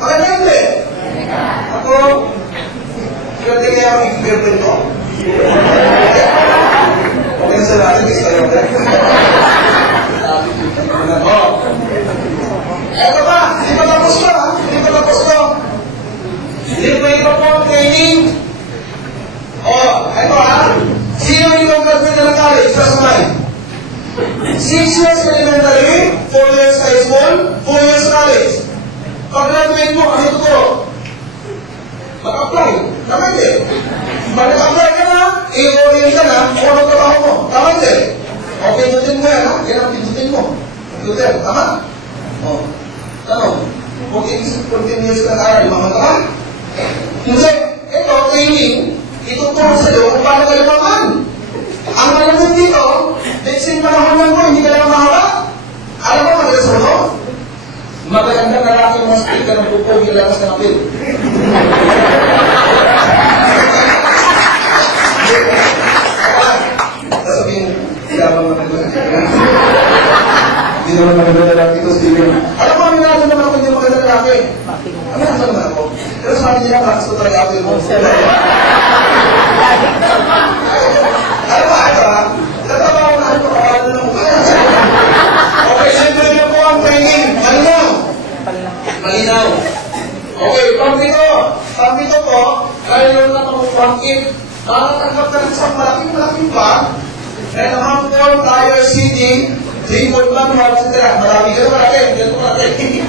Maganda yun eh. Ako, swerte kaya ang ex-girlfriend ko. Okay na sa natin, gusto nyo ba? Eto ba? Hindi pa tapos ko ha? Hindi pa tapos ko. Libre ko po ang training. Eto ha? Sino yung graduate na ng college? Just mine. 6 years elementary, 4 years high school, 4 years college. Pag-graduate mo, ano ito? Mag-apply. Tama hindi? Mag-apply ka na, i-orient ka na, kung ano trabaho mo. Tama hindi? O, pindutin mo yan ha? Yan ang pindutin mo. Pindutin, tama? O, tanong. Kung continuous ka na-aral, mamang ka ba? Hindi. Ito, training, ituturo sa iyo kung paano kayo maman. Ang malamang dito, betsin panahon lang mo, hindi ka lang mahaba. Alam mo, magalas mo? Magagandang lalaki mo mas ka ng pupog yung lakas ng apil. Sasabihin, yabang magagandang. Hindi naman magagandang lalaki ito, Steven. Alam mo, may natin naman ako hindi magagandang lalaki. Ano nasa naman ako? Pero sabi niya, lakas ko talaga apil mo. Ano ba? Ito ha? Natabaw na ito, kapalan na mukha. Okay, siyempre na po ang training. Malinaw. Malinaw. Okay, pang-pito po, kaya naman na pang-pangkip, makatanggap ka ng isang malaking bag, na naman tayo CD, 3.1, etc. Marami ka na malaki. Ganito malaki.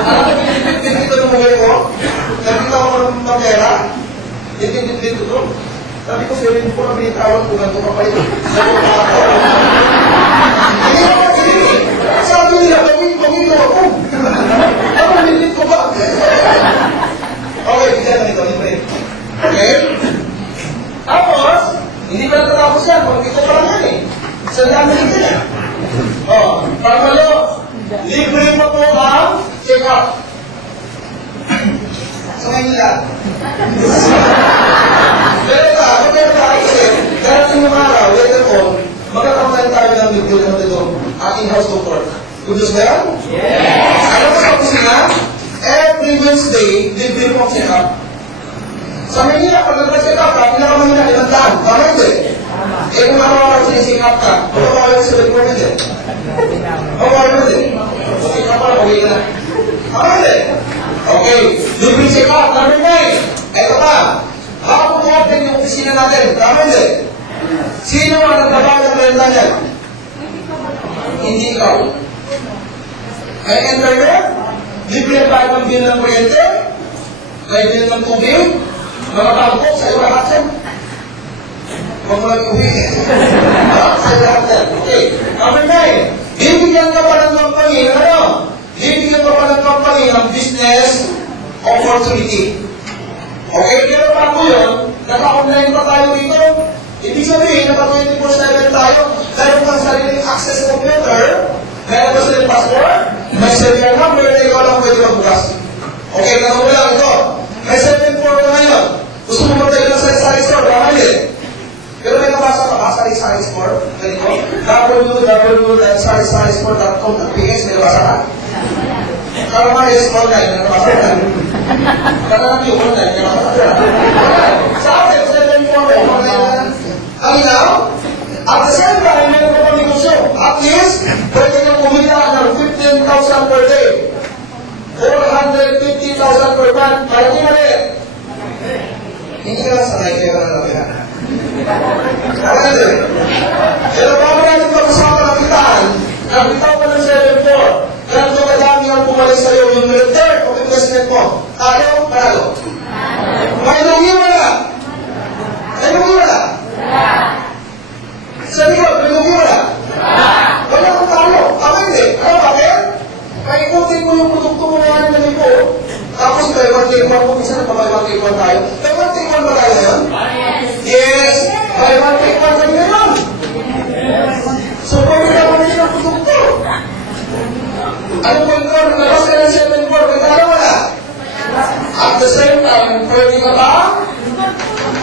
Alam mo, pinipit dito ng mugay ko? Nagkita ko ng pagkera? Pinipit dito. Sabi ko, sa'yo ko na binitawag kung ganito ka pa ito. Hindi ko pa pinipit. Sabi nila, pagin mo ako. Ano, pinipit ko ba? Okay, bigyan na ito. Okay? Tapos, hindi pa natatapos yan. Pag ito pa lang yan eh. Saan dami ito yan? Pangalo, libre mo po ang check-up. Sa Manila. Pero kasi, darating yung araw, later on, magkakaroon tayo ng video na ito, aking house doctor. Good news ba yan? Yes! Alam mo sa kusina, every Wednesday, libre mo ang check-up. Sa Manila, pag nag-check up ka, pinakamahina, 500. Tama hindi? Eh kung araw-araw sinising-up ka, pagkakaroon sa report hindi? Pagkakaroon hindi? Check up ka, okay ka na. Tama hindi? Okay, libre check-up. Number 9, eto pa. Ako po din yung opisina natin. Tama hindi? Sino ang nagbabayad ng renta niya? Hindi ikaw. May enter libre tayo ng bill ng kuryente, may bill ng tubig, mga tangkok sa iyo lahat yan. Huwag mo lang uwi. Sa iyo lahat yan. Okay. Number 9, bibigyan ka pa ng company, bibigyan ka pa ng company ng business opportunity. Okay, pero bago yun, naka-online pa tayo dito. Ibig sabihin, naka-24/7 tayo. Meron kang sariling access sa computer, meron ka sariling passport, may serial number na ikaw lang pwede magbukas. Okay, naman mo lang ito. May 7-4 ka ngayon. Gusto mo magtayo ng sari-sari store, baka hindi. Pero may nabasa ka ba, sari-sari store? Ganito, www.sari-sari-store.com.px, may nabasa ka? Karama is online, may nabasa ka? Karama yung online, may nabasa ka? Sa atin, 7-4 online. Ang inaw, at the same time, may nagpapamigosyo. At least, pwede nang kumita ng 15,000 per day. 450,000 per month. Para di mali. Hindi ka lang sanay kaya na lang yan. Kaya din. Pero bago natin pag-usapan ang kitaan, nakitaw ka ng 7-4. Ganito kadami ang pumalis sa'yo yung return o investment mo. Talo, panalo. May nungi wala. May nungi wala. Sabi ko, may nungi wala. Wala kang talo. Tama hindi. Ano bakit? Paikutin mo yung produkto mo na yan na po. Tapos may 1-take-1 kung isa na pa may 1-take-1 tayo. May 1-take-1 ba tayo ngayon? Yes! May 1-take-1 kami ngayon. So, pwede ka mo nila ang produkto. Ano ba ito? Nalabas ka ng 7-4. Pagkala wala. At the same time, pwede ka ba?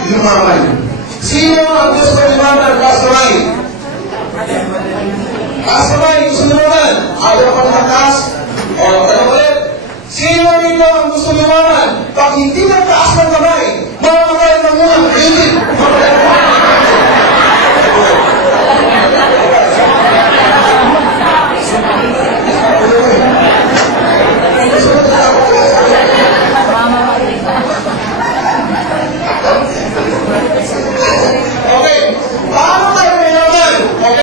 Yumaman. Sino ang Diyos ko yumaman? Kasabay. Kasabay. Gusto nyo naman. Ayaw ka ng taas. O, tanong ulit. Pag hindi nagtaas ng kamay,